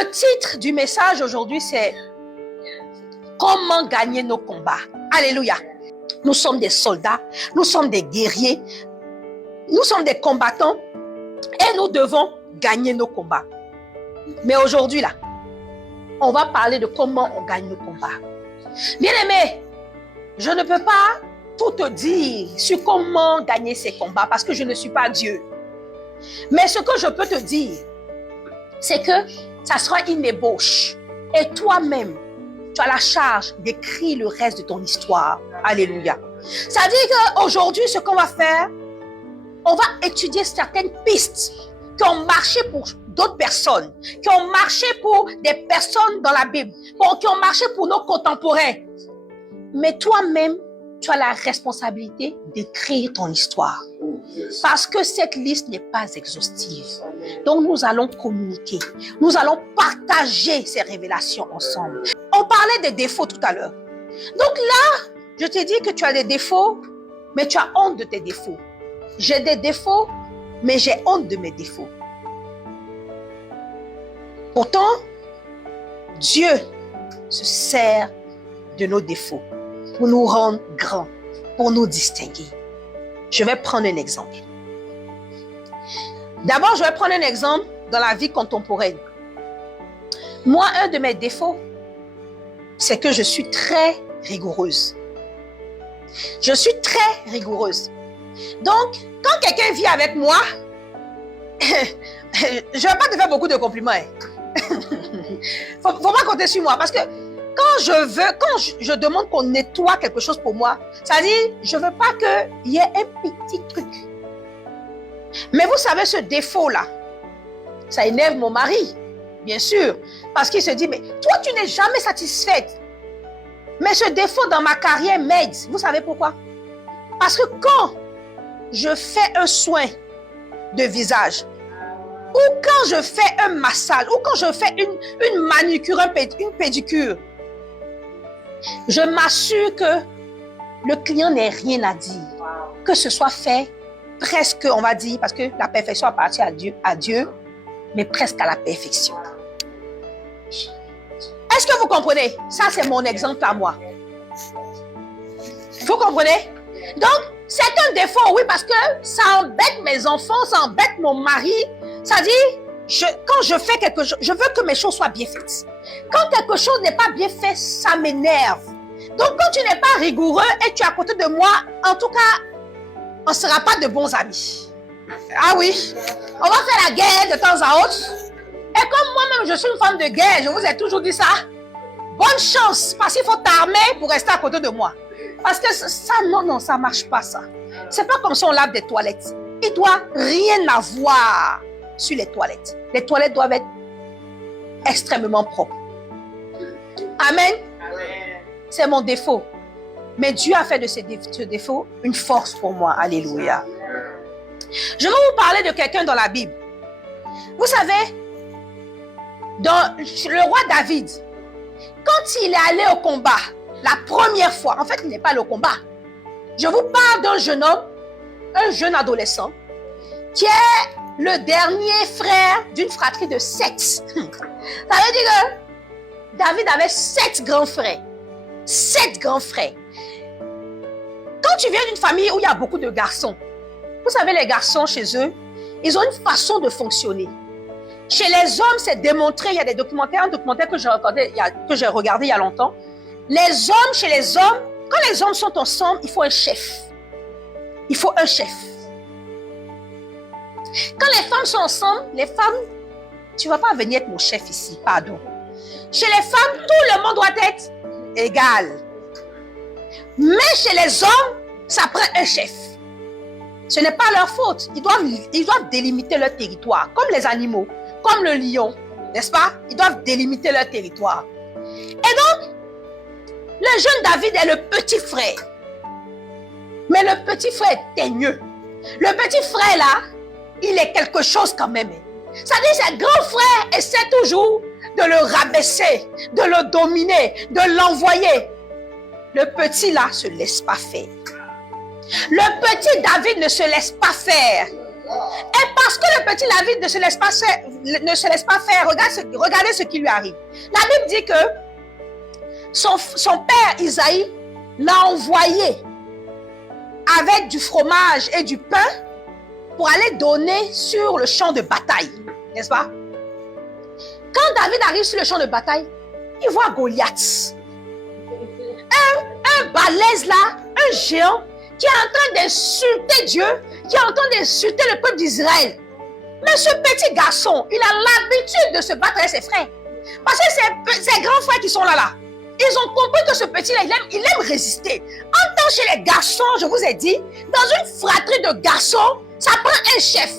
Le titre du message aujourd'hui, c'est comment gagner nos combats. Alléluia. Nous sommes des soldats, nous sommes des guerriers, nous sommes des combattants et nous devons gagner nos combats. Mais aujourd'hui, là, on va parler de comment on gagne nos combats. Bien-aimé, je ne peux pas tout te dire sur comment gagner ces combats parce que je ne suis pas Dieu. Mais ce que je peux te dire, c'est que ça sera une ébauche. Et toi-même, tu as la charge d'écrire le reste de ton histoire. Alléluia. Ça veut dire qu'aujourd'hui, ce qu'on va faire, on va étudier certaines pistes qui ont marché pour d'autres personnes, qui ont marché pour des personnes dans la Bible, qui ont marché pour nos contemporains. Mais toi-même, tu as la responsabilité d'écrire ton histoire. Parce que cette liste n'est pas exhaustive. Donc nous allons communiquer. Nous allons partager ces révélations ensemble. On parlait des défauts tout à l'heure. Donc là, je t'ai dit que tu as des défauts, mais tu as honte de tes défauts. J'ai des défauts, mais j'ai honte de mes défauts. Pourtant, Dieu se sert de nos défauts pour nous rendre grands, pour nous distinguer. Je vais prendre un exemple. D'abord, je vais prendre un exemple dans la vie contemporaine. Moi, un de mes défauts, c'est que je suis très rigoureuse. Je suis très rigoureuse. Donc, quand quelqu'un vit avec moi, je ne vais pas te faire beaucoup de compliments. Faut pas compter sur moi parce que quand je demande qu'on nettoie quelque chose pour moi, ça dit, je ne veux pas qu'il y ait un petit truc. Mais vous savez, ce défaut-là, ça énerve mon mari, bien sûr, parce qu'il se dit, mais toi, tu n'es jamais satisfaite. Mais ce défaut dans ma carrière m'aide. Vous savez pourquoi? Parce que quand je fais un soin de visage, ou quand je fais un massage, ou quand je fais une manucure, une pédicure, je m'assure que le client n'ait rien à dire. Que ce soit fait presque, on va dire, parce que la perfection appartient à Dieu, mais presque à la perfection. Est-ce que vous comprenez? Ça, c'est mon exemple à moi. Vous comprenez? Donc, c'est un défaut, oui, parce que ça embête mes enfants, ça embête mon mari. Ça dit, quand je fais quelque chose, je veux que mes choses soient bien faites. Quand quelque chose n'est pas bien fait, ça m'énerve. Donc, quand tu n'es pas rigoureux et tu es à côté de moi, en tout cas, on ne sera pas de bons amis. Ah oui, on va faire la guerre de temps à autre. Et comme moi-même, je suis une femme de guerre, je vous ai toujours dit ça. Bonne chance, parce qu'il faut t'armer pour rester à côté de moi. Parce que ça, non, ça ne marche pas ça. C'est pas comme si on lave des toilettes. Il ne doit rien avoir sur les toilettes. Les toilettes doivent être extrêmement propres. Amen. C'est mon défaut. Mais Dieu a fait de ce défaut une force pour moi. Alléluia. Je vais vous parler de quelqu'un dans la Bible. Vous savez, dans le roi David, quand il est allé au combat, la première fois, en fait, il n'est pas allé au combat. Je vous parle d'un jeune homme, un jeune adolescent, qui est le dernier frère d'une fratrie de 7. Ça veut dire que David avait 7 grands frères. 7 grands frères. Quand tu viens d'une famille où il y a beaucoup de garçons, vous savez, les garçons chez eux, ils ont une façon de fonctionner. Chez les hommes, c'est démontré, il y a des documentaires, un documentaire que j'ai regardé il y a longtemps. Les hommes, chez les hommes, quand les hommes sont ensemble, il faut un chef. Il faut un chef. Quand les femmes sont ensemble, les femmes, tu ne vas pas venir être mon chef ici, pardon. Chez les femmes, tout le monde doit être égal. Mais chez les hommes, ça prend un chef. Ce n'est pas leur faute. Ils doivent délimiter leur territoire, comme les animaux, comme le lion, n'est-ce pas? Ils doivent délimiter leur territoire. Et donc, le jeune David est le petit frère. Mais le petit frère est teigneux. Le petit frère là, il est quelque chose quand même. Ça dit, c'est grand frère essaie toujours de le rabaisser, de le dominer, de l'envoyer. Le petit là se laisse pas faire. Le petit David ne se laisse pas faire. Et parce que le petit David ne se laisse pas faire, regardez ce qui lui arrive. La Bible dit que son père Isaïe l'a envoyé avec du fromage et du pain pour aller donner sur le champ de bataille. N'est-ce pas? Quand David arrive sur le champ de bataille, il voit Goliath. Un balèze là, un géant qui est en train d'insulter Dieu, qui est en train d'insulter le peuple d'Israël. Mais ce petit garçon, il a l'habitude de se battre avec ses frères. Parce que ses grands frères qui sont là, ils ont compris que ce petit-là, il aime résister. En tant chez les garçons, je vous ai dit, dans une fratrie de garçons, ça prend un chef.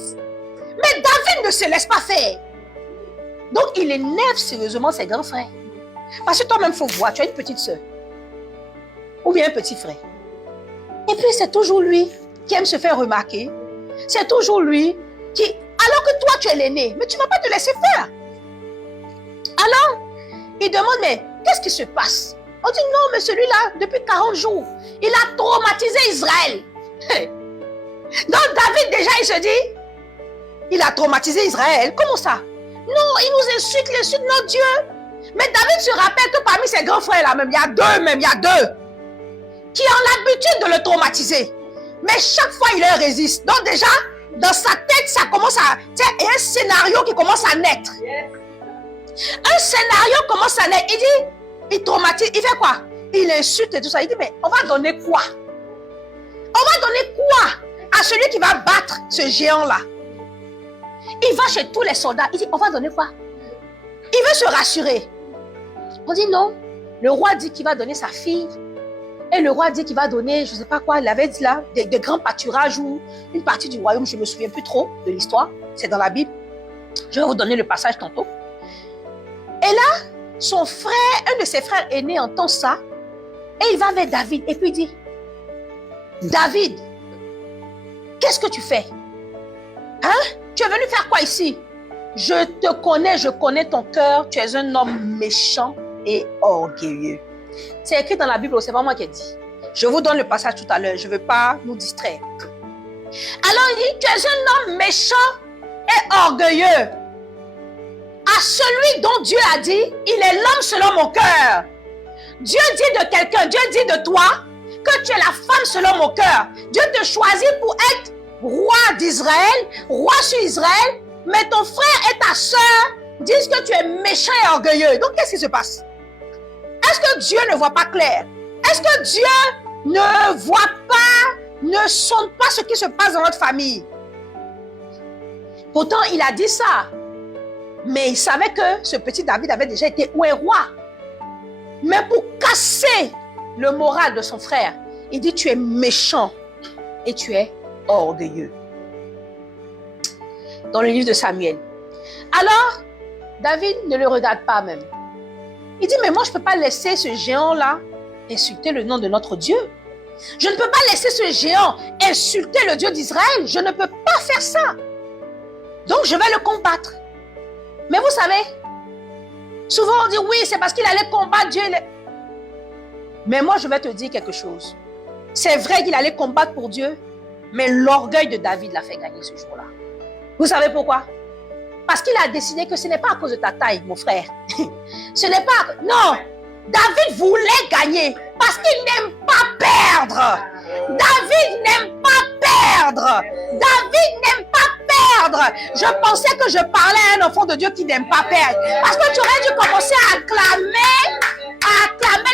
Mais David ne se laisse pas faire. Donc, il énerve sérieusement ses grands frères. Parce que toi-même, il faut voir, tu as une petite soeur. Ou bien un petit frère. Et puis, c'est toujours lui qui aime se faire remarquer. C'est toujours lui qui... Alors que toi, tu es l'aîné, mais tu ne vas pas te laisser faire. Alors, il demande, mais qu'est-ce qui se passe? On dit, non, mais celui-là, depuis 40 jours, il a traumatisé Israël. Donc, David, déjà, il se dit, il a traumatisé Israël. Comment ça? Non, il nous insulte notre Dieu. Mais David se rappelle que parmi ses grands frères, là même, il y a deux qui ont l'habitude de le traumatiser. Mais chaque fois, il leur résiste. Donc déjà, dans sa tête, ça commence à... Il y a un scénario qui commence à naître. Un scénario commence à naître. Il dit, il traumatise. Il fait quoi? Il insulte et tout ça. Il dit, mais on va donner quoi? On va donner quoi à celui qui va battre ce géant-là? Il va chez tous les soldats. Il dit, on va donner quoi? Il veut se rassurer. On dit non. Le roi dit qu'il va donner sa fille. Et le roi dit qu'il va donner, je ne sais pas quoi, il avait dit là, des grands pâturages ou une partie du royaume, je ne me souviens plus trop de l'histoire. C'est dans la Bible. Je vais vous donner le passage tantôt. Et là, son frère, un de ses frères aînés entend ça. Et il va vers David et puis il dit, David, qu'est-ce que tu fais? Hein? Tu es venu faire quoi ici? Je te connais, je connais ton cœur. Tu es un homme méchant et orgueilleux. C'est écrit dans la Bible, c'est pas moi qui ai dit. Je vous donne le passage tout à l'heure, je ne veux pas nous distraire. Alors il dit, tu es un homme méchant et orgueilleux. À celui dont Dieu a dit, il est l'homme selon mon cœur. Dieu dit de quelqu'un, Dieu dit de toi, que tu es la femme selon mon cœur. Dieu te choisit pour être roi d'Israël, roi sur Israël, mais ton frère et ta soeur disent que tu es méchant et orgueilleux. Donc qu'est-ce qui se passe? Est-ce que Dieu ne voit pas clair? Est-ce que Dieu ne voit pas, ne sonde pas ce qui se passe dans notre famille? Pourtant, il a dit ça. Mais il savait que ce petit David avait déjà été un roi. Mais pour casser le moral de son frère, il dit, tu es méchant et tu es orgueilleux. Dans le livre de Samuel. Alors, David ne le regarde pas même. Il dit, mais moi, je ne peux pas laisser ce géant-là insulter le nom de notre Dieu. Je ne peux pas laisser ce géant insulter le Dieu d'Israël. Je ne peux pas faire ça. Donc, je vais le combattre. Mais vous savez, souvent on dit, oui, c'est parce qu'il allait combattre Dieu. Mais moi, je vais te dire quelque chose. C'est vrai qu'il allait combattre pour Dieu, mais l'orgueil de David l'a fait gagner ce jour-là. Vous savez pourquoi? Parce qu'il a décidé que ce n'est pas à cause de ta taille, mon frère. Ce n'est pas... Non, David voulait gagner parce qu'il n'aime pas perdre. David n'aime pas perdre. David n'aime pas perdre. Je pensais que je parlais à un enfant de Dieu qui n'aime pas perdre. Parce que tu aurais dû commencer à acclamer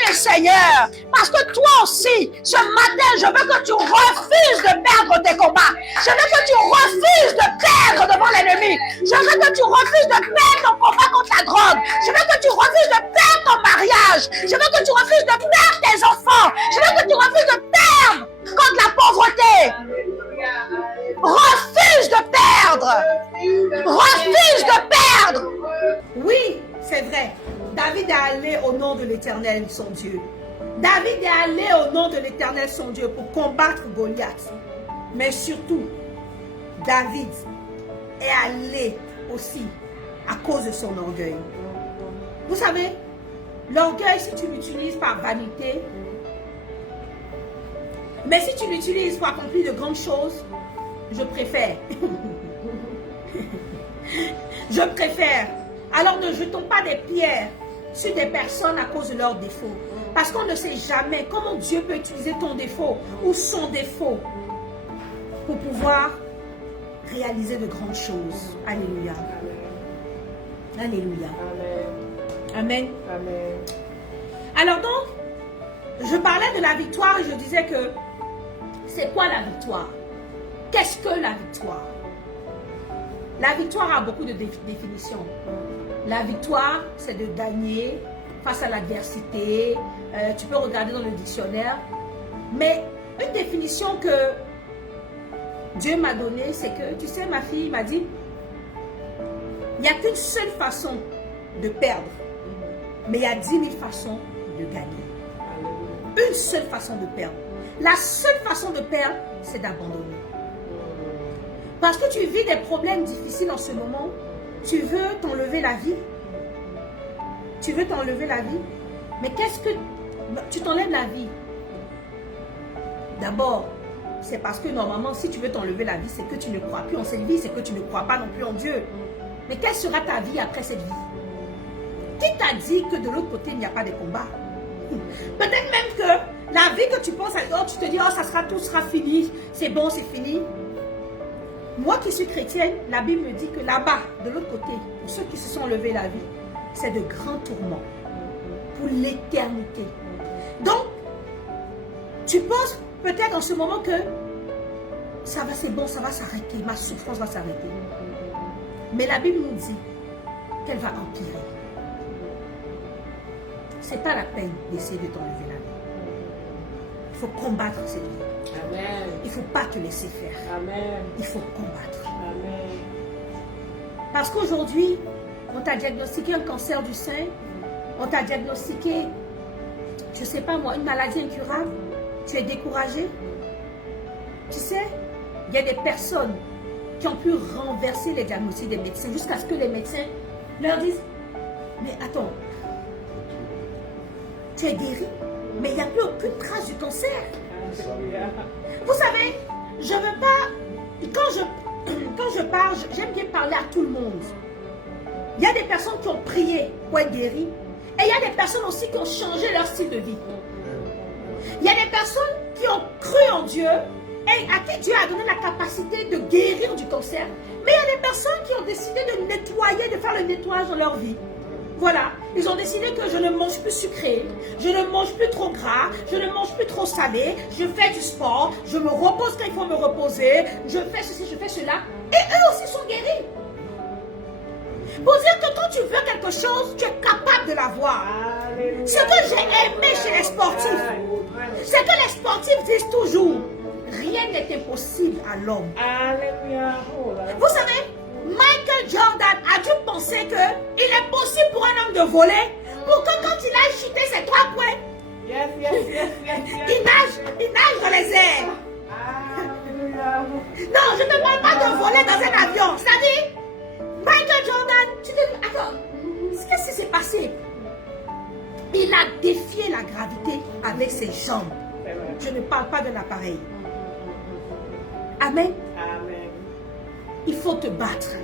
le Seigneur. Parce que toi aussi, ce matin, je veux que tu refuses de perdre tes combats. Je veux que tu refuses de perdre devant l'ennemi. Je veux que tu refuses de perdre ton combat contre la drogue. Je veux que tu refuses de perdre ton mariage. Je veux que tu refuses de perdre tes enfants. Je veux que tu refuses de perdre contre la pauvreté. Refuse de perdre. Refuse de perdre. Oui, c'est vrai. David est allé au nom de l'Éternel, son Dieu. David est allé au nom de l'Éternel, son Dieu, pour combattre Goliath. Mais surtout, David est allé aussi à cause de son orgueil. Vous savez, l'orgueil, si tu l'utilises par vanité, mais si tu l'utilises pour accomplir de grandes choses, Je préfère. Je préfère. Alors ne jetons pas des pierres sur des personnes à cause de leurs défauts. Parce qu'on ne sait jamais comment Dieu peut utiliser ton défaut ou son défaut pour pouvoir réaliser de grandes choses. Alléluia. Alléluia. Amen. Amen. Alors donc, je parlais de la victoire et je disais que c'est quoi la victoire? Qu'est-ce que la victoire? La victoire a beaucoup de définitions. La victoire, c'est de gagner face à l'adversité. Tu peux regarder dans le dictionnaire. Mais une définition que Dieu m'a donnée, c'est que, tu sais, ma fille m'a dit, il n'y a qu'une seule façon de perdre. Mais il y a 10 000 façons de gagner. Une seule façon de perdre. La seule façon de perdre, c'est d'abandonner. Parce que tu vis des problèmes difficiles en ce moment, tu veux t'enlever la vie. Tu veux t'enlever la vie. Mais qu'est-ce que... Tu t'enlèves la vie. D'abord, c'est parce que normalement, si tu veux t'enlever la vie, c'est que tu ne crois plus en cette vie, c'est que tu ne crois pas non plus en Dieu. Mais quelle sera ta vie après cette vie? Qui t'a dit que de l'autre côté, il n'y a pas de combat? Peut-être même que la vie que tu penses, oh, tu te dis, oh, ça sera, tout sera fini, c'est bon, c'est fini. Moi qui suis chrétienne, la Bible me dit que là-bas, de l'autre côté, pour ceux qui se sont enlevés la vie, c'est de grands tourments pour l'éternité. Donc, tu penses peut-être en ce moment que ça va, c'est bon, ça va s'arrêter, ma souffrance va s'arrêter. Mais la Bible nous dit qu'elle va empirer. C'est pas la peine d'essayer de t'enlever la vie. Il faut combattre cette vie. Amen. Il ne faut pas te laisser faire. Amen. Il faut combattre. Amen. Parce qu'aujourd'hui, on t'a diagnostiqué un cancer du sein, on t'a diagnostiqué, je ne sais pas moi, une maladie incurable, tu es découragé. Tu sais, il y a des personnes qui ont pu renverser les diagnostics des médecins jusqu'à ce que les médecins leur disent, mais attends, tu es guéri, mais il n'y a plus aucune trace du cancer. Vous savez, je ne veux pas, quand je parle, j'aime bien parler à tout le monde. Il y a des personnes qui ont prié pour être guéries, et il y a des personnes aussi qui ont changé leur style de vie. Il y a des personnes qui ont cru en Dieu, et à qui Dieu a donné la capacité de guérir du cancer. Mais il y a des personnes qui ont décidé de nettoyer, de faire le nettoyage dans leur vie. Voilà, ils ont décidé que je ne mange plus sucré, je ne mange plus trop gras, je ne mange plus trop salé, je fais du sport, je me repose quand il faut me reposer, je fais ceci, je fais cela. Et eux aussi sont guéris. Pour dire que quand tu veux quelque chose, tu es capable de l'avoir. Ce que j'ai aimé chez les sportifs, c'est que les sportifs disent toujours, rien n'est impossible à l'homme. Vous savez, Michael Jordan a dû penser qu'il est possible pour un homme de voler, pour que quand il a chuté ses 3 points, il nage dans les airs. Non, je ne parle pas de voler dans un avion. C'est-à-dire, Michael Jordan, tu te dis, attends, qu'est-ce qui s'est passé? Il a défié la gravité avec ses jambes. Je ne parle pas de l'appareil. Amen. Amen. Il faut te battre.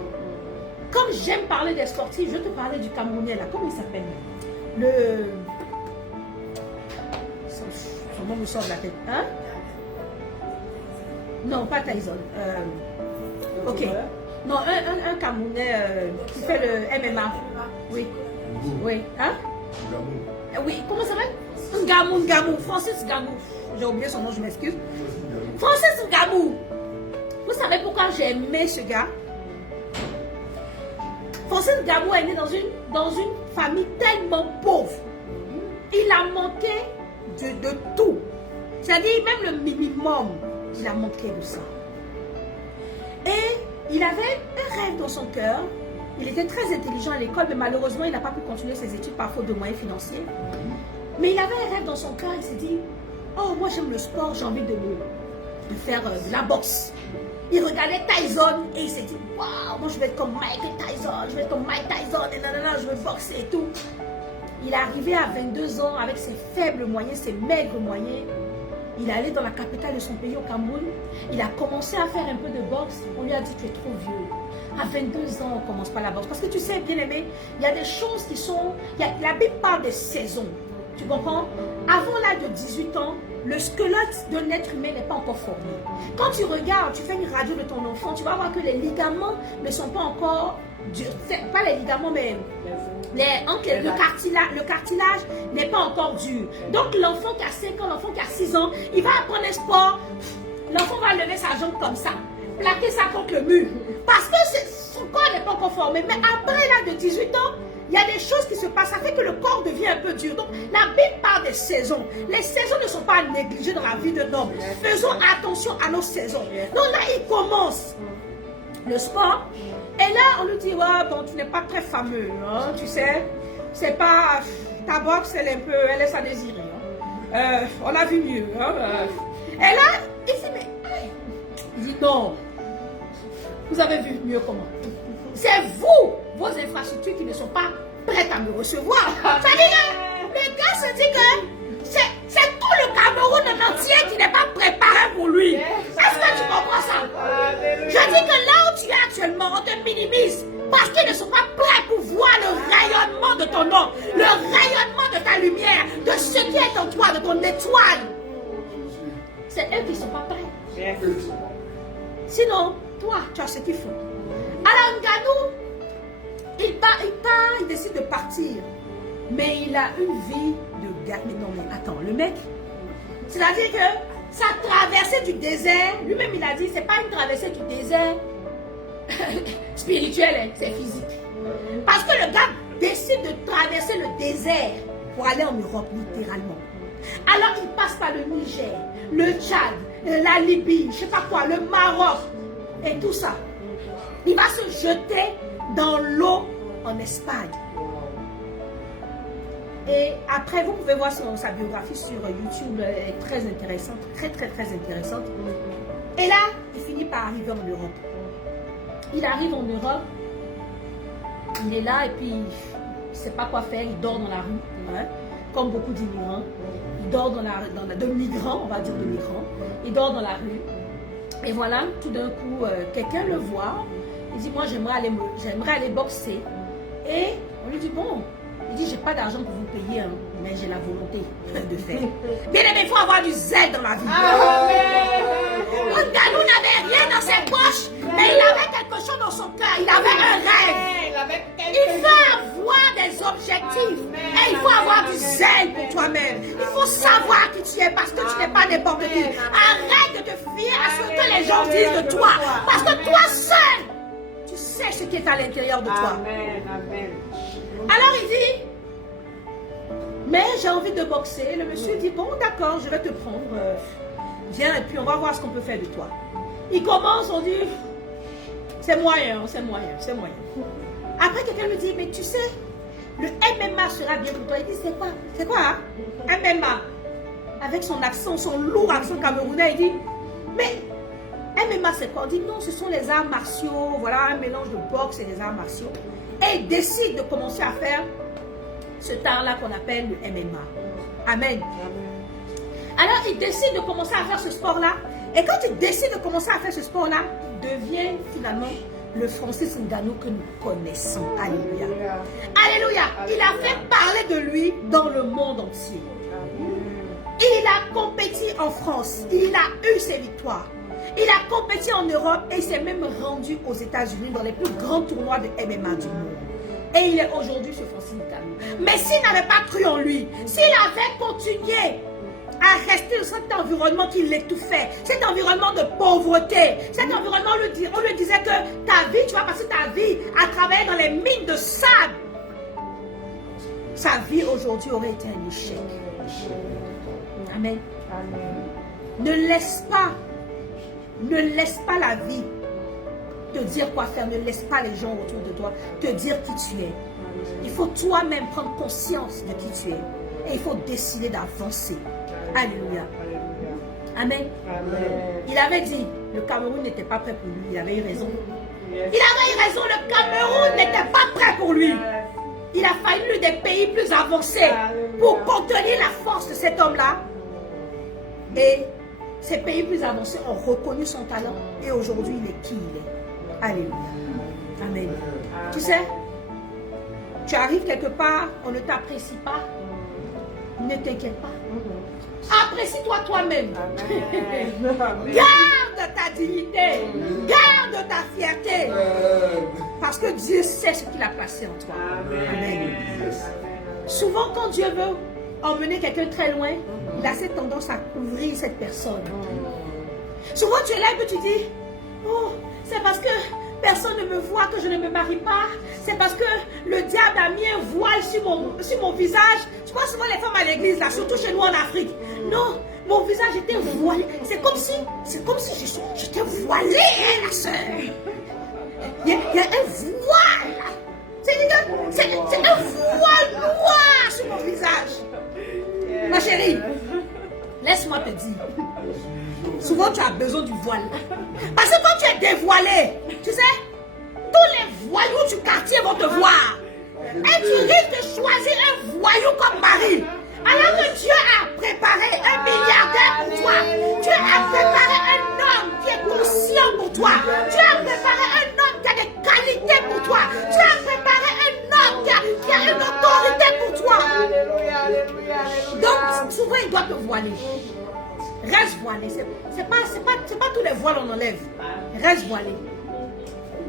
Comme j'aime parler des sportifs, je vais te parler du Camerounais là. Comment il s'appelle? Son nom me sort de la tête. Hein? Non, pas Tyson. Ok. Non, un Camerounais qui fait le MMA. Oui. Oui. Hein? Oui, comment ça s'appelle? Ngamou. Francis Ngamou. J'ai oublié son nom, je m'excuse. Francis Ngamou. Vous savez pourquoi j'ai aimé ce gars? Francis Ngamou est né dans une famille tellement pauvre. Il a manqué de tout. C'est-à-dire, même le minimum, il a manqué de ça. Et il avait un rêve dans son cœur. Il était très intelligent à l'école, mais malheureusement, il n'a pas pu continuer ses études par faute de moyens financiers. Mais il avait un rêve dans son cœur. Il s'est dit, oh, moi j'aime le sport, j'ai envie de faire de la boxe. Il regardait Tyson et il s'est dit, waouh, moi je vais être comme Michael Tyson, je vais être comme Mike Tyson, et nanana, je vais boxer et tout. Il est arrivé à 22 ans avec ses faibles moyens, ses maigres moyens. Il est allé dans la capitale de son pays, au Cameroun. Il a commencé à faire un peu de boxe. On lui a dit, tu es trop vieux. À 22 ans, on ne commence pas la boxe. Parce que tu sais, bien aimé, il y a des choses qui sont... La Bible parle des saisons. Tu comprends? Avant l'âge de 18 ans, le squelette d'un être humain n'est pas encore formé. Quand tu regardes, tu fais une radio de ton enfant, tu vas voir que les ligaments ne sont pas encore durs. Pas les ligaments, mais le cartilage n'est pas encore dur. Donc l'enfant qui a 5 ans, l'enfant qui a 6 ans, il va apprendre un sport. L'enfant va lever sa jambe comme ça, plaquer ça contre le mur. Parce que son corps n'est pas encore formé. Mais après l'âge de 18 ans, il y a des choses qui se passent, ça fait que le corps devient un peu dur. Donc, la Bible parle des saisons. Les saisons ne sont pas négligées dans la vie d'un homme. Faisons attention à nos saisons. Donc là, il commence le sport. Et là, on lui dit, ouais, bon, tu n'es pas très fameux, hein, tu sais. C'est pas... Ta boxe, elle laisse à désirer. Hein. On a vu mieux. Hein, Et là, il dit, mais... Il dit, non. Vous avez vu mieux comment? C'est vous, vos infrastructures qui ne sont pas prêtes à me recevoir. C'est-à-dire, le gars se dit que c'est tout le Cameroun en entier qui n'est pas préparé pour lui. Est-ce que tu comprends ça? Je dis que là où tu es actuellement, on te minimise parce qu'ils ne sont pas prêts pour voir le rayonnement de ton nom, le rayonnement de ta lumière, de ce qui est en toi, de ton étoile. C'est eux qui ne sont pas prêts. Sinon, toi, tu as ce qu'il faut. Alors Nganou, il décide de partir. Mais il a une vie de gars. Mais non, mais attends, le mec, c'est-à-dire que sa traversée du désert, lui-même il a dit, c'est pas une traversée du désert spirituelle, hein, c'est physique. Parce que le gars décide de traverser le désert pour aller en Europe, littéralement. Alors il passe par le Niger, le Tchad, la Libye, je sais pas quoi, le Maroc, et tout ça. Il va se jeter dans l'eau en Espagne. Et après, vous pouvez voir sa biographie sur YouTube, elle est très intéressante, très intéressante. Et là, il finit par arriver en Europe. Il arrive en Europe, il est là et puis il ne sait pas quoi faire, il dort dans la rue, hein, comme beaucoup d'immigrants. Il dort de migrants, on va dire de migrants. Il dort dans la rue. Et voilà, tout d'un coup, quelqu'un le voit. Il dit, moi, j'aimerais aller boxer. Et on lui dit, bon, il dit, j'ai pas d'argent pour vous payer, hein, mais j'ai la volonté de faire. Bien aimé, il faut avoir du zèle dans la vie. Nganou n'avait rien dans ses poches, mais il avait quelque chose dans son cœur. Il avait un rêve. Il faut avoir des objectifs. Et il faut avoir du zèle pour toi-même. Il faut savoir qui tu es parce que tu n'es pas n'importe qui. Arrête de te fier à ce que les gens disent de toi. Parce que toi seul, tu sais ce qui est à l'intérieur de toi. Alors il dit, mais j'ai envie de boxer. Le monsieur dit, bon d'accord, je vais te prendre. Viens et puis on va voir ce qu'on peut faire de toi. Il commence, on dit, c'est moyen. Après quelqu'un lui dit, mais tu sais, le MMA sera bien pour toi. Il dit, c'est quoi hein? MMA. Avec son accent, son lourd accent camerounais, il dit, mais MMA c'est quoi? On dit, non, ce sont les arts martiaux, voilà, un mélange de boxe et des arts martiaux. Et il décide de commencer à faire ce art-là qu'on appelle le MMA. Amen. Alors, il décide de commencer à faire ce sport-là. Et quand il décide de commencer à faire ce sport-là, il devient finalement le Francis Nganou que nous connaissons. Alléluia. Alléluia. Il a fait parler de lui dans le monde entier. Il a compéti en France. Il a eu ses victoires. Il a compéti en Europe et il s'est même rendu aux États-Unis dans les plus grands tournois de MMA du monde. Et il est aujourd'hui ce Francis Nganou. Mais s'il n'avait pas cru en lui, s'il avait continué à rester dans cet environnement qui l'étouffait, cet environnement de pauvreté, cet environnement, on lui disait que ta vie, tu vas passer ta vie à travailler dans les mines de sable. Sa vie aujourd'hui aurait été un échec. Amen. Ne laisse pas la vie te dire quoi faire, ne laisse pas les gens autour de toi te dire qui tu es. Il faut toi-même prendre conscience de qui tu es et il faut décider d'avancer. Alléluia. Amen. Il avait dit, le Cameroun n'était pas prêt pour lui, il avait eu raison. Il avait eu raison, le Cameroun n'était pas prêt pour lui. Il a fallu des pays plus avancés pour contenir la force de cet homme-là. Et ces pays plus avancés ont reconnu son talent et aujourd'hui il est qui il est. Alléluia. Amen. Tu sais, tu arrives quelque part, on ne t'apprécie pas. Ne t'inquiète pas. Apprécie-toi toi-même. Garde ta dignité. Garde ta fierté. Parce que Dieu sait ce qu'il a placé en toi. Amen. Souvent, quand Dieu veut emmener quelqu'un très loin, il a cette tendance à couvrir cette personne. Souvent, tu es là et que tu dis, oh, c'est parce que personne ne me voit que je ne me marie pas. C'est parce que le diable a mis un voile sur mon visage. Tu vois souvent les femmes à l'église, là, surtout chez nous en Afrique. Non, mon visage était voilé. C'est comme si j'étais voilée, hein, la soeur. Il y a un voile. C'est un voile noir sur mon visage. Ma chérie, laisse-moi te dire. Souvent, tu as besoin du voile. Parce que quand tu es dévoilé, tu sais, tous les voyous du quartier vont te voir. Et tu risques de choisir un voyou comme mari. Alors que Dieu a préparé un milliardaire pour toi. Dieu a préparé un homme qui est conscient pour toi. Dieu a préparé un homme qui a des qualités pour toi. Dieu a préparé un homme qui a une autorité pour toi. Donc, souvent, il doit te voiler. Reste voilé. C'est pas tous les voiles on enlève. Reste voilé.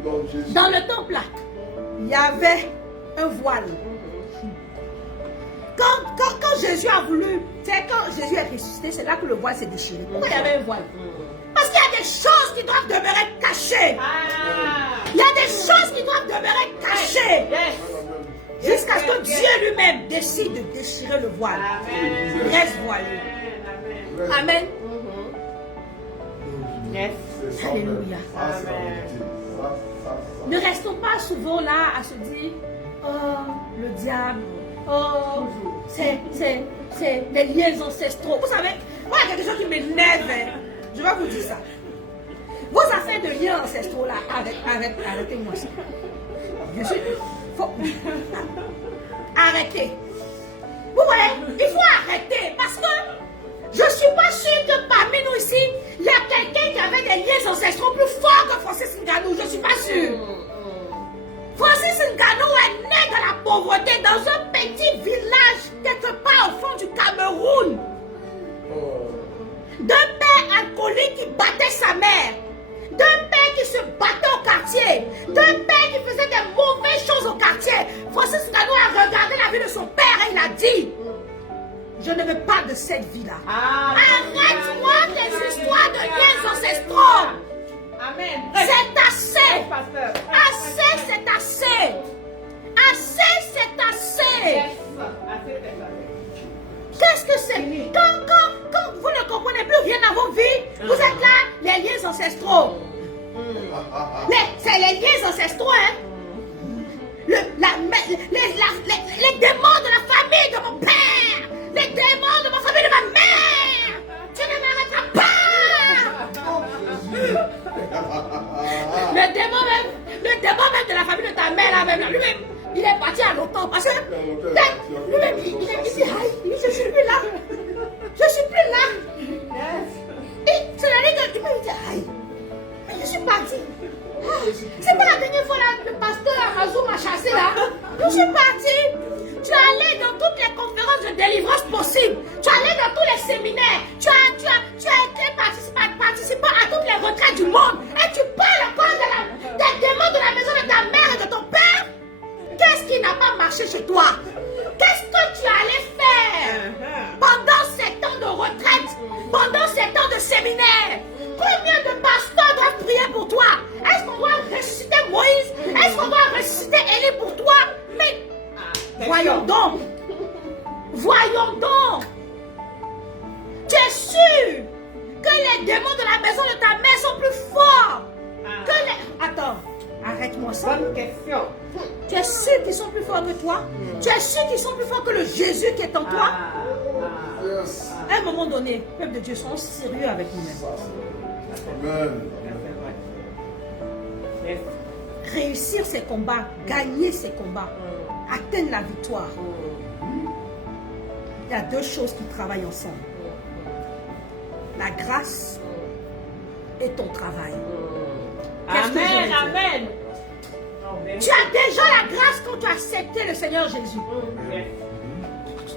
Dans le temple là, il y avait un voile. Quand Jésus a voulu, quand Jésus est ressuscité, c'est là que le voile s'est déchiré. Pourquoi il y avait un voile? Parce qu'il y a des choses qui doivent demeurer cachées. Il y a des choses qui doivent demeurer cachées. Jusqu'à ce que Dieu lui-même décide de déchirer le voile. Reste voilé. Amen. Alléluia. Ne restons pas souvent là à se dire, oh, le diable, oh, c'est des liens ancestraux. Vous savez, moi, il y a quelque chose qui m'énerve. Je vais vous dire ça. Vos affaires de liens ancestraux là, arrêtez-moi ça. Je suis... Arrêtez. Vous voyez, il faut arrêter parce que je ne suis pas sûre que parmi nous ici, il y a quelqu'un qui avait des liens ancestraux plus forts que Francis Ngannou. Je ne suis pas sûre. Francis Ngannou est né dans la pauvreté, dans un petit village quelque part au fond du Cameroun. D'un père alcoolique qui battait sa mère. D'un père qui se battait au quartier. D'un père qui faisait des mauvaises choses au quartier. Francis Ngannou a regardé la vie de son père et il a dit, je ne veux pas de cette vie-là. Arrête-moi tes histoires de liens ancestraux. Amen. C'est assez. Assez, c'est assez. Assez, c'est assez. Qu'est-ce que c'est? Quand vous ne comprenez plus rien à vos vies, vous êtes là, les liens ancestraux. C'est les liens ancestraux, hein? Les démons de la famille de mon père, les démons de ma famille de ma mère. Tu ne m'arrêteras pas. Le démon même de la famille de ta mère, là, même, lui-même, il est parti à l'OTAN parce que lui-même, il dit, aïe, je suis plus là. Je suis plus là. Et c'est-à-dire que lui-même, il dit, aïe, je suis parti. C'est pas la dernière fois là, le pasteur Amazou m'a chassé là. Je suis parti. Tu es allé dans toutes les conférences de délivrance possibles. Tu es allé dans tous les séminaires. Tu as été participant à toutes les retraites du monde. Et tu parles encore des démons de la maison de ta mère et de ton père. Qu'est-ce qui n'a pas marché chez toi? Qu'est-ce que tu allais faire pendant 7 ans de retraite, pendant 7 ans de séminaire? Combien de pasteurs doivent prier pour toi? Est-ce qu'on doit ressusciter Moïse? Est-ce qu'on doit ressusciter Élie pour toi? Mais voyons donc. Voyons donc. Tu es sûr que les démons de la maison de ta mère sont plus forts que les... Attends, arrête-moi ça. Bonne question. Tu es sûr qu'ils sont plus forts que toi? Tu es sûr qu'ils sont plus forts que le Jésus qui est en toi? À un moment donné, le peuple de Dieu, sont sérieux avec nous-mêmes. Amen. Réussir ces combats, gagner ces combats, atteindre la victoire. Il y a deux choses qui travaillent ensemble. la grâce et ton travail. Amen, amen. Tu as déjà la grâce quand tu as accepté le Seigneur Jésus.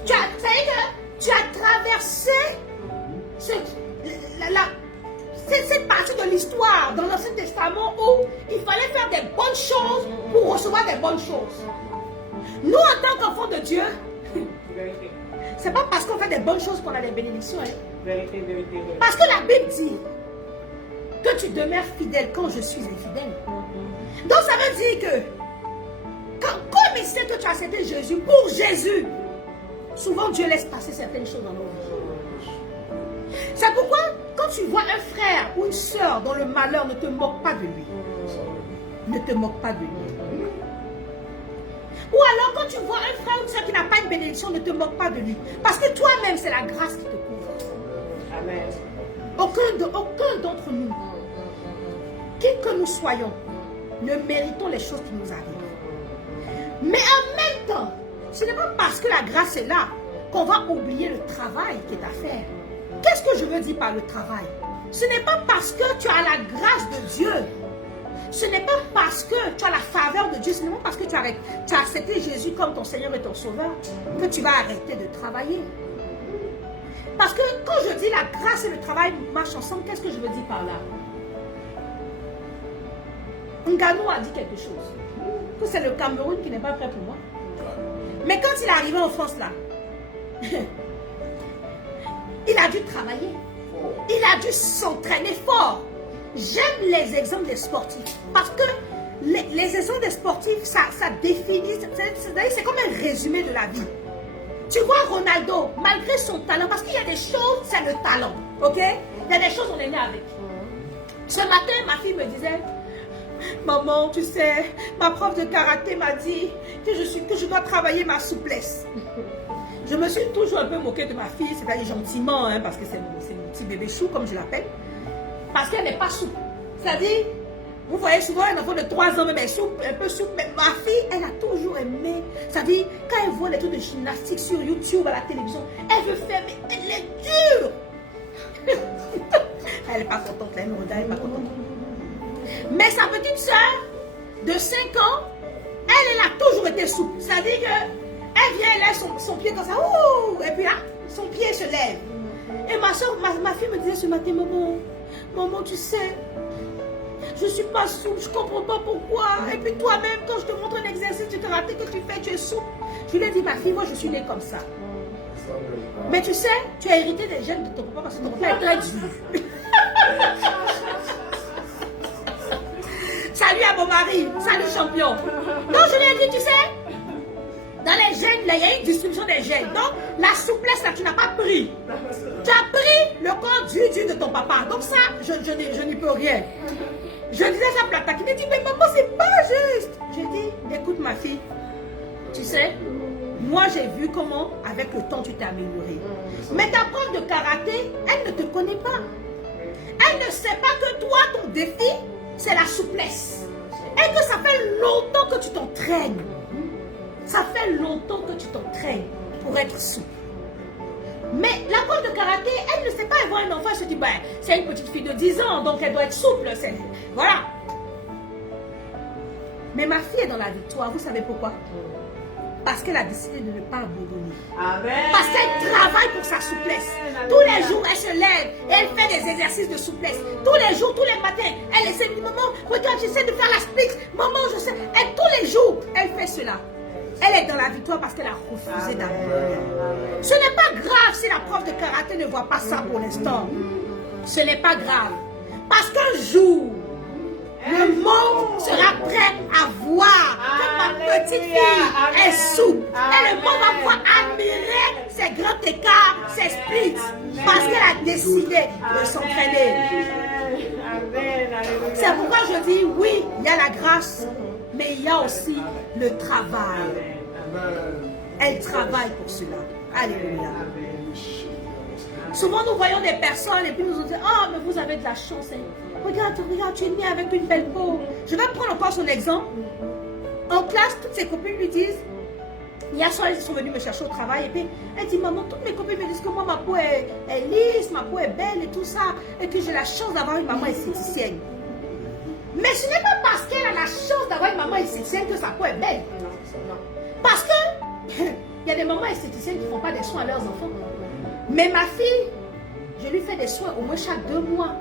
Tu as traversé cette partie de l'histoire dans l'Ancien Testament où il fallait faire des bonnes choses pour recevoir des bonnes choses. Nous, en tant qu'enfants de Dieu, c'est pas parce qu'on fait des bonnes choses qu'on a des bénédictions. Hein. Parce que la Bible dit que tu demeures fidèle quand je suis infidèle. Donc ça veut dire que comme il sait que tu as accepté Jésus, pour Jésus, souvent Dieu laisse passer certaines choses dans nos vies. C'est pourquoi quand tu vois un frère ou une soeur dont le malheur, ne te moque pas de lui. Ne te moque pas de lui. Ou alors quand tu vois un frère ou une soeur qui n'a pas une bénédiction, ne te moque pas de lui. Parce que toi-même, c'est la grâce qui te couvre. Amen. Aucun d'entre nous, qui que nous soyons, ne méritons les choses qui nous arrivent. Mais en même temps, ce n'est pas parce que la grâce est là qu'on va oublier le travail qui est à faire. Qu'est-ce que je veux dire par le travail? Ce n'est pas parce que tu as la grâce de Dieu, ce n'est pas parce que tu as la faveur de Dieu, ce n'est pas parce que tu as accepté Jésus comme ton Seigneur et ton Sauveur que tu vas arrêter de travailler. Parce que quand je dis la grâce et le travail marchent ensemble, qu'est-ce que je veux dire par là? Ngannou a dit quelque chose, que c'est le Cameroun qui n'est pas prêt pour moi. Mais quand il est arrivé en France là, il a dû travailler. Il a dû s'entraîner fort. J'aime les exemples des sportifs. Parce que les exemples des sportifs, ça définit, c'est comme un résumé de la vie. Tu vois Ronaldo, malgré son talent, parce qu'il y a des choses, c'est le talent. Ok? Il y a des choses, on est né avec. Ce matin, ma fille me disait, maman, tu sais, ma prof de karaté m'a dit que je dois travailler ma souplesse. Je me suis toujours un peu moquée de ma fille, c'est-à-dire gentiment, hein, parce que c'est mon petit bébé chou, comme je l'appelle. Parce qu'elle n'est pas souple. C'est-à-dire, vous voyez souvent un enfant de 3 ans, même elle est souple, un peu souple. Mais ma fille, elle a toujours aimé. C'est-à-dire, quand elle voit les trucs de gymnastique sur YouTube, à la télévision, elle veut faire, mais elle est dure. Elle n'est pas contente, elle me regarde, elle n'est pas contente. Mais sa petite soeur, de 5 ans, elle a toujours été souple. C'est-à-dire qu'elle vient, elle lève son pied comme ça, ouh, et puis là, son pied se lève. Et ma soeur, ma fille me disait ce matin, maman, tu sais, je ne suis pas souple, je ne comprends pas pourquoi. Et puis toi-même, quand je te montre un exercice du karaté que tu fais, tu es souple. Je lui ai dit, ma fille, moi je suis née comme ça. Mais tu sais, tu as hérité des gènes de ton papa parce que ton papa est très dur. Salut à mon mari, salut champion. Donc je lui ai dit, tu sais, dans les gènes, il y a une distribution des gènes. Donc la souplesse là, tu n'as pas pris. Tu as pris le corps dur de ton papa. Donc ça, je n'y peux rien. Je disais ça pour l'attaquer. Il me dit, mais maman, c'est pas juste. J'ai dit, écoute ma fille, tu sais, moi j'ai vu comment avec le temps tu t'es améliorée. Mais ta prof de karaté, elle ne te connaît pas. Elle ne sait pas que toi, ton défi, c'est la souplesse. Et que ça fait longtemps que tu t'entraînes. Ça fait longtemps que tu t'entraînes pour être souple. Mais la prof de karaté, elle ne sait pas, elle voit un enfant, elle se dit, ben, c'est une petite fille de 10 ans, donc elle doit être souple. Voilà. Mais ma fille est dans la victoire, vous savez pourquoi? Parce qu'elle a décidé de ne pas abandonner. Amen. Parce qu'elle travaille pour sa souplesse. Tous les jours, elle se lève et elle fait des exercices de souplesse. Tous les jours, tous les matins, elle essaie de dire, maman, regarde, j'essaie de faire la split. Maman, je sais. Et tous les jours, elle fait cela. Elle est dans la victoire parce qu'elle a refusé d'abandonner. Ce n'est pas grave si la prof de karaté ne voit pas ça pour l'instant. Ce n'est pas grave. Parce qu'un jour, le monde sera prêt à voir que ma petite fille est souple. Et le monde va pouvoir admirer ses grands écarts, ses splits. Parce qu'elle a décidé de s'entraîner. C'est pourquoi je dis oui, il y a la grâce. Mais il y a aussi le travail. Elle travaille pour cela. Alléluia. Souvent nous voyons des personnes et puis nous disons, oh mais vous avez de la chance. Hein. Regarde, tu es né avec une belle peau. Je vais prendre encore son exemple. En classe, toutes ses copines lui disent, hier soir, elles sont venues me chercher au travail et puis elle dit, maman, toutes mes copines me disent que moi, ma peau est lisse, ma peau est belle et tout ça, et que j'ai la chance d'avoir une maman esthéticienne. Mais ce n'est pas parce qu'elle a la chance d'avoir une maman esthéticienne que sa peau est belle. Parce que il y a des mamans esthéticiennes qui ne font pas des soins à leurs enfants. Mais ma fille, je lui fais des soins au moins chaque 2 mois.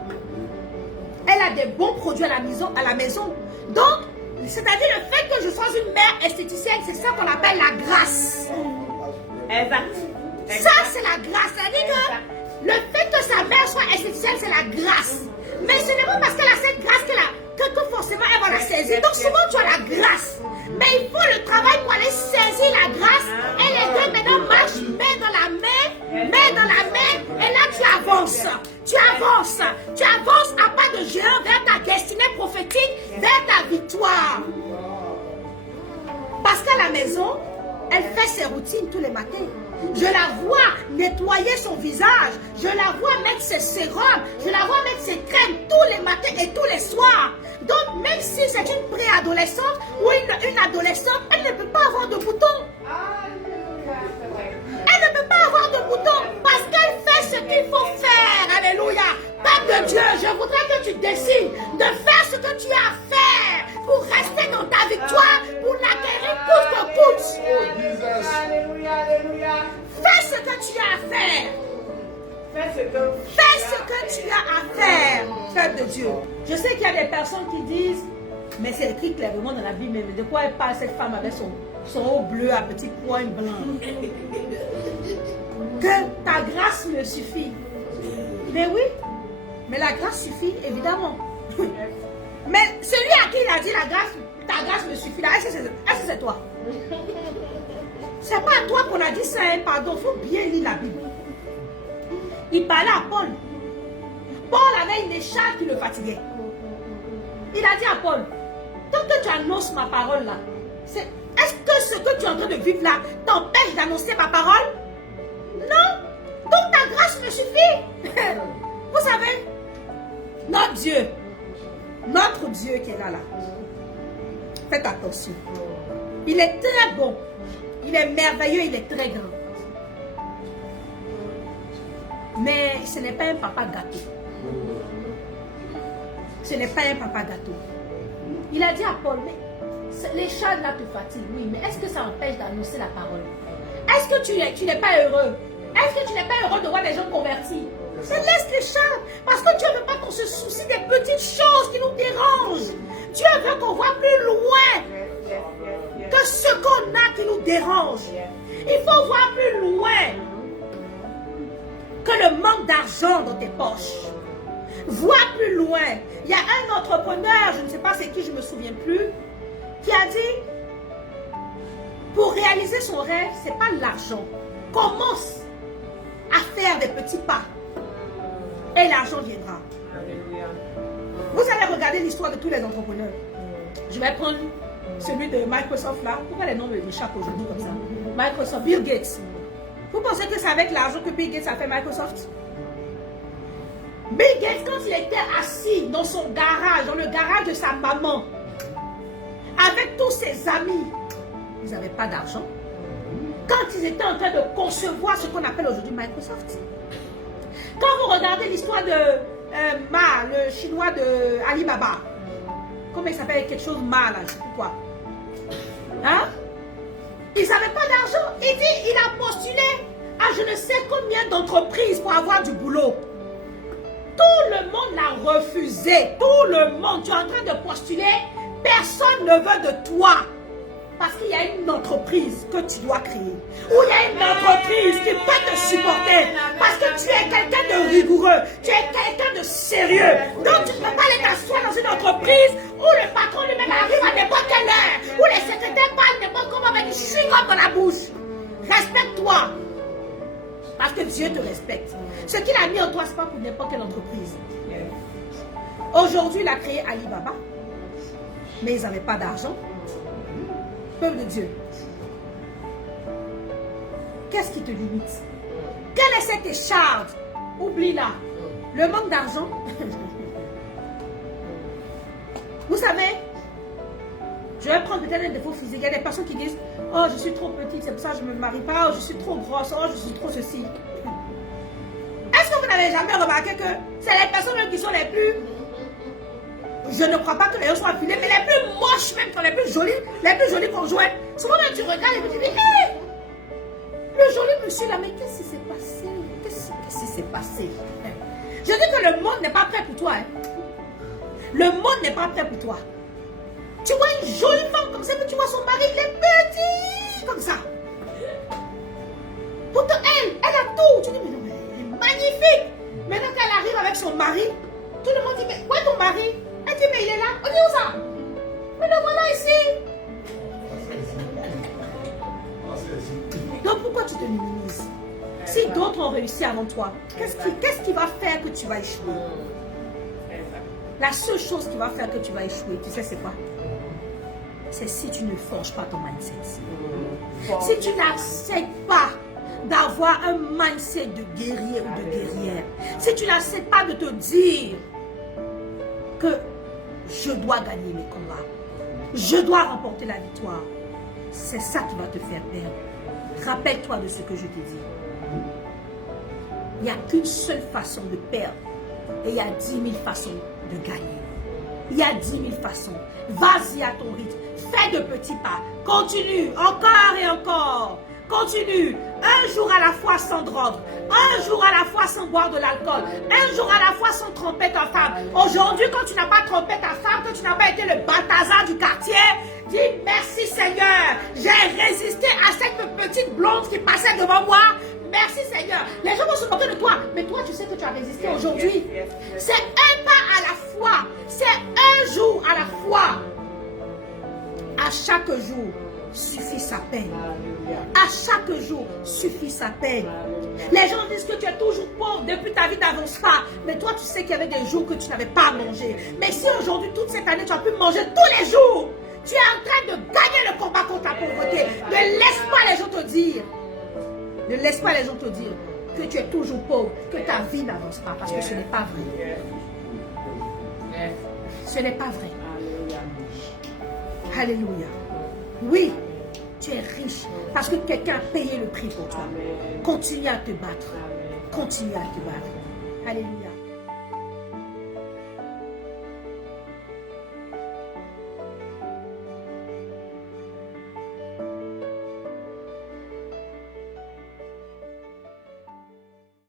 Elle a des bons produits à la maison. Donc, c'est-à-dire le fait que je sois une mère esthéticienne, c'est ça qu'on appelle la grâce. Exact. Ça, c'est la grâce. C'est-à-dire que le fait que sa mère soit esthéticienne, c'est la grâce. Mais ce n'est pas parce qu'elle a cette grâce que forcément elle va la saisir. Donc souvent tu as la grâce. Mais il faut le travail pour aller saisir la grâce. Et les deux maintenant marchent main dans la main. Et là tu avances. Tu avances à pas de géant vers ta destinée prophétique, vers ta victoire. Parce qu'à la maison, elle fait ses routines tous les matins. Je la vois nettoyer son visage. Je la vois mettre ses sérums. Je la vois mettre ses crèmes tous les matins et tous les soirs. Donc, même si c'est une préadolescente ou une adolescente, elle ne peut pas avoir de boutons. Elle ne peut pas avoir de boutons parce qu'elle fait ce qu'il faut faire. Alléluia. Peuple de Dieu, je voudrais que tu décides de faire ce que tu as à faire pour rester dans ta victoire, pour l'acquérir coûte que coûte. Alléluia, alléluia. Fais ce que tu as à faire. Fais ce que tu as à faire, peuple de Dieu. Je sais qu'il y a des personnes qui disent, mais c'est écrit clairement dans la Bible, mais de quoi elle parle cette femme avec son haut bleu à petits points blancs? Que ta grâce me suffit. Mais oui, mais la grâce suffit, évidemment. Mais celui à qui il a dit ta grâce me suffit, là, est-ce que c'est toi? C'est pas à toi qu'on a dit ça, hein, pardon, il faut bien lire la Bible. Il parlait à Paul. Paul avait une écharpe qui le fatiguait. Il a dit à Paul, tant que tu annonces ma parole là, est-ce que ce que tu es en train de vivre là t'empêche d'annoncer ma parole? Non. Donc ta grâce me suffit. Vous savez, notre Dieu qui est là, faites attention. Il est très bon. Il est merveilleux, il est très grand. Mais ce n'est pas un papa gâteau. Ce n'est pas un papa gâteau. Il a dit à Paul, mais les chats là te fatiguent, oui, mais est-ce que ça empêche d'annoncer la parole? Est-ce que tu n'es pas heureux? Est-ce que tu n'es pas heureux de voir les gens convertis? Laisse les chats, parce que Dieu ne veut pas qu'on se soucie des petites choses qui nous dérangent. Dieu veut qu'on voit plus loin que ce qu'on a qui nous dérange. Il faut voir plus loin que le manque d'argent dans tes poches. Vois plus loin. Il y a un entrepreneur, je ne sais pas c'est qui, je ne me souviens plus, qui a dit, pour réaliser son rêve, ce n'est pas l'argent. Commence à faire des petits pas. Et l'argent viendra. Vous allez regarder l'histoire de tous les entrepreneurs. Je vais prendre celui de Microsoft là. Pourquoi les noms me échappent aujourd'hui comme ça? Microsoft, Bill Gates. Vous pensez que c'est avec l'argent que Bill Gates a fait Microsoft? Bill Gates, quand il était assis dans son garage, dans le garage de sa maman, avec tous ses amis, ils n'avaient pas d'argent. Quand ils étaient en train de concevoir ce qu'on appelle aujourd'hui Microsoft. Quand vous regardez l'histoire de Ma, le chinois de Alibaba, comment il s'appelle, quelque chose Ma là, je ne sais plus quoi. Hein? Ils n'avaient pas d'argent. Il dit, il a postulé à je ne sais combien d'entreprises pour avoir du boulot. Tout le monde l'a refusé. Tout le monde. Tu es en train de postuler. Personne ne veut de toi. Parce qu'il y a une entreprise que tu dois créer. Ou il y a une entreprise qui peut te supporter. Parce que tu es quelqu'un de rigoureux. Tu es quelqu'un de sérieux. Donc tu ne peux pas aller t'asseoir dans une entreprise où le patron lui-même arrive à n'importe quelle heure. Où les secrétaires parlent n'importe comment avec du chewing-gum dans la bouche. Respecte-toi. Parce que Dieu te respecte. Ce qu'il a mis en toi, ce n'est pas pour n'importe quelle entreprise. Aujourd'hui, il a créé Alibaba. Mais ils n'avaient pas d'argent. Peuple de Dieu, qu'est-ce qui te limite? Quelle est cette écharpe? Oublie-la. Le manque d'argent. Vous savez, je vais prendre peut-être un défaut physique. Il y a des personnes qui disent, oh, je suis trop petite, c'est pour ça que je ne me marie pas. Oh, je suis trop grosse. Oh, je suis trop ceci. n'avez jamais remarqué que c'est les personnes qui sont les plus... Je ne crois pas que les gens soient affilés, mais les plus moches même sont les plus jolies conjointes. Souvent quand tu regardes et tu dis, hé, le joli monsieur là, mais qu'est-ce qui s'est passé? Qu'est-ce qui s'est passé? Je dis que le monde n'est pas prêt pour toi. Hein. Le monde n'est pas prêt pour toi. Tu vois une jolie femme comme ça, mais tu vois son mari, il est petit comme ça. Pourtant, elle a tout. Tu dis, mais non, mais elle est magnifique. Maintenant qu'elle arrive avec son mari, tout le monde dit, mais où est ton mari? Elle dit, mais il est là. On dit où ça? Mais le voilà ici. Donc pourquoi tu te minimises? Si d'autres ont réussi avant toi, qu'est-ce qui va faire que tu vas échouer? La seule chose qui va faire que tu vas échouer, tu sais c'est quoi? C'est si tu ne forges pas ton mindset. Si tu n'acceptes pas d'avoir un mindset de guerrier ou de guerrière, si tu n'acceptes pas de te dire que je dois gagner mes combats, je dois remporter la victoire, c'est ça qui va te faire perdre. Rappelle-toi de ce que je t'ai dit. Il n'y a qu'une seule façon de perdre et il y a 10 000 façons de gagner. Il y a 10 000 façons. Vas-y à ton rythme. Fais de petits pas. Continue encore et encore. Continue. Un jour à la fois sans drogue. Un jour à la fois sans boire de l'alcool. Un jour à la fois sans tromper ta femme. Aujourd'hui, quand tu n'as pas trompé ta femme, que tu n'as pas été le Balthazar du quartier, dis merci Seigneur. J'ai résisté à cette petite blonde qui passait devant moi. Merci Seigneur. Les gens vont se moquer de toi. Mais toi, tu sais que tu as résisté aujourd'hui. C'est un pas à la fois. C'est un jour à la fois. À chaque jour suffit sa peine. À chaque jour suffit sa peine. Les gens disent que tu es toujours pauvre depuis ta vie n'avance pas. Mais toi, tu sais qu'il y avait des jours que tu n'avais pas mangé. Mais si aujourd'hui, toute cette année, tu as pu manger tous les jours, tu es en train de gagner le combat contre la pauvreté. Ne laisse pas les gens te dire. Ne laisse pas les gens te dire que tu es toujours pauvre, que ta vie n'avance pas, parce que ce n'est pas vrai. Ce n'est pas vrai. Alléluia. Oui, tu es riche parce que quelqu'un a payé le prix pour toi. Continue à te battre. Continue à te battre. Alléluia.